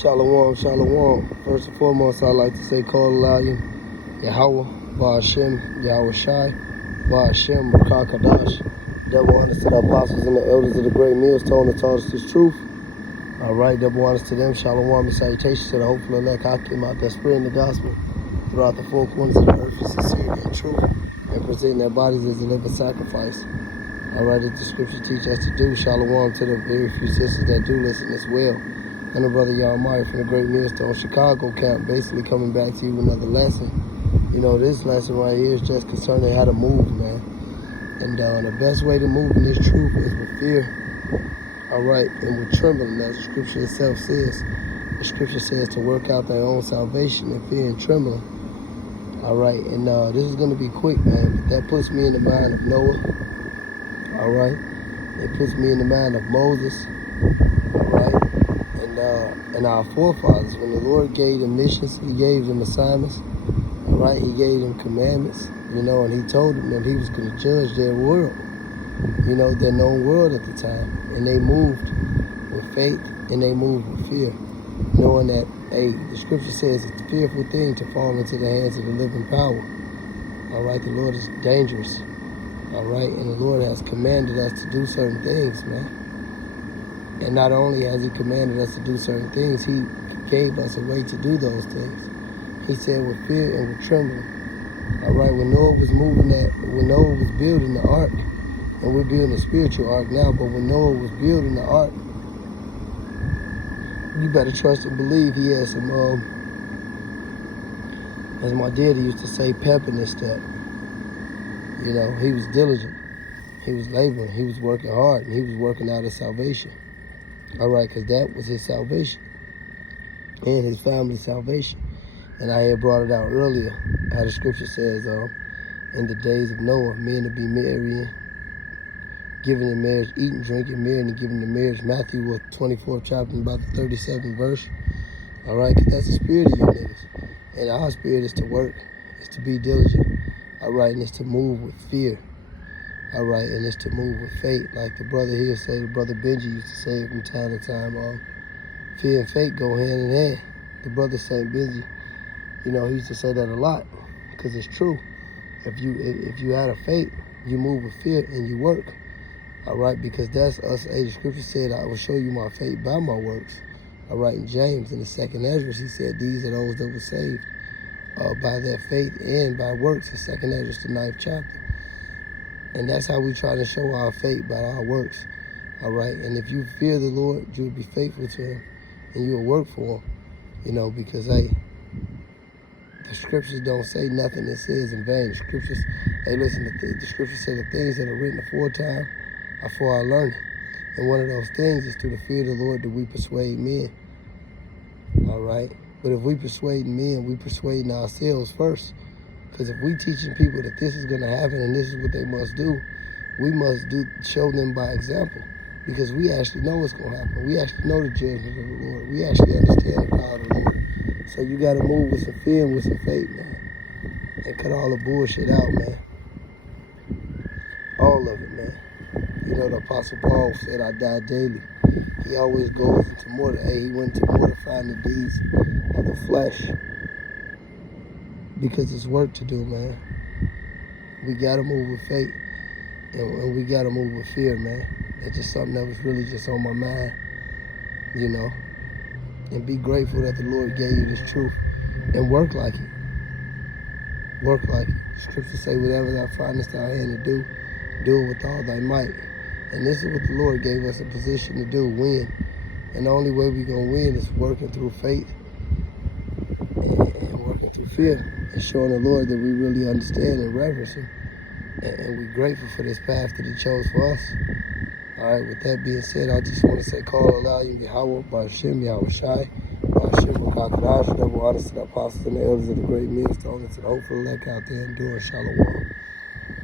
Shalom, shalom. First and foremost, I'd like to say, call Elohim, Yahweh, Ba'ashem, Yahweh Shai, Ba'ashem, Rakah Kadash. Double honors to the apostles and the elders of the great millstone that taught us this truth. All right, double honors to them. Shalom and salutations to the hopeful elect Hakim out there spreading the gospel throughout the four corners of the earth for sincerity and truth, and presenting their bodies as a living sacrifice. All right, as the scripture teaches us to do. Shalom to the very few sisters that do listen as well. And the brother Yarmai from the Great Millstone Chicago camp, basically coming back to you with another lesson. You know, this lesson right here is just concerning how to move, man. And the best way to move in this truth is with fear. All right, and with trembling, as the scripture itself says. The scripture says to work out their own salvation in fear and trembling. All right, and this is going to be quick, man. But that puts me in the mind of Noah. All right, it puts me in the mind of Moses. All right. And our forefathers, when the Lord gave them missions, he gave them assignments, right? He gave them commandments, you know, and he told them that he was going to judge their world, you know, their known world at the time. And they moved with faith and they moved with fear, knowing that, hey, the scripture says it's a fearful thing to fall into the hands of the living power. All right, the Lord is dangerous. All right, and the Lord has commanded us to do certain things, man. And not only has he commanded us to do certain things, he gave us a way to do those things. He said with fear and with trembling. All right, when Noah was building the ark, and we're building a spiritual ark now, but when Noah was building the ark, you better trust and believe he had some, as my daddy used to say, pep in his step. You know, he was diligent. He was laboring. He was working hard, and he was working out his salvation. All right, because that was his salvation and his family's salvation. And I had brought it out earlier, how the scripture says, in the days of Noah, men to be marrying, giving in marriage, eating, drinking, marrying, and giving in marriage. Matthew 24th chapter, about the 37th verse. All right, because that's the spirit of you niggas. And our spirit is to work, is to be diligent. All right, and it's to move with fear. All right, and it's to move with faith. Like the brother here say, the brother Benji used to say from time to time, fear and faith go hand in hand. The brother Saint Benji, you know, he used to say that a lot because it's true. If you had a faith, you move with fear and you work. All right, because that's us. Hey, the scripture said, I will show you my faith by my works. All right, in James, in the second Ezra, he said, these are those that were saved by their faith and by works, in second Ezra, the 9th chapter. And that's how we try to show our faith, by our works. All right, and if you fear the Lord, you'll be faithful to him and you'll work for him, you know, because, hey, the scriptures don't say nothing that says in vain. The scriptures, hey, listen, the scriptures say the things that are written aforetime are for our learning. And one of those things is through the fear of the Lord that we persuade men. All right, but if we persuade men, we persuading ourselves first. Because if we teaching people that this is going to happen and this is what they must do, we must show them by example. Because we actually know what's going to happen. We actually know the judgment of the Lord. We actually understand the power of the Lord. So you got to move with some fear and with some faith, man. And cut all the bullshit out, man. All of it, man. You know, the Apostle Paul said, I die daily. He always goes into he went to mortifying the deeds of the flesh. Because it's work to do, man. We got to move with faith. And we got to move with fear, man. That's just something that was really just on my mind, you know. And be grateful that the Lord gave you this truth. And work like it. Work like it. Scripture say, whatever thou findest thy hand to do, do it with all thy might. And this is what the Lord gave us a position to do, win. And the only way we're going to win is working through faith and working through fear. And showing the Lord that we really understand and reverence him. And we're grateful for this path that he chose for us. All right, with that being said, I just want to say, call Elohim, Yahweh, Ba'ashem, Yahweh Shai, Ba'ashem, Rakah Kadash, double honors to the apostles and the elders of the great millstone, and to the hopeful elect out there enduring. Shalom.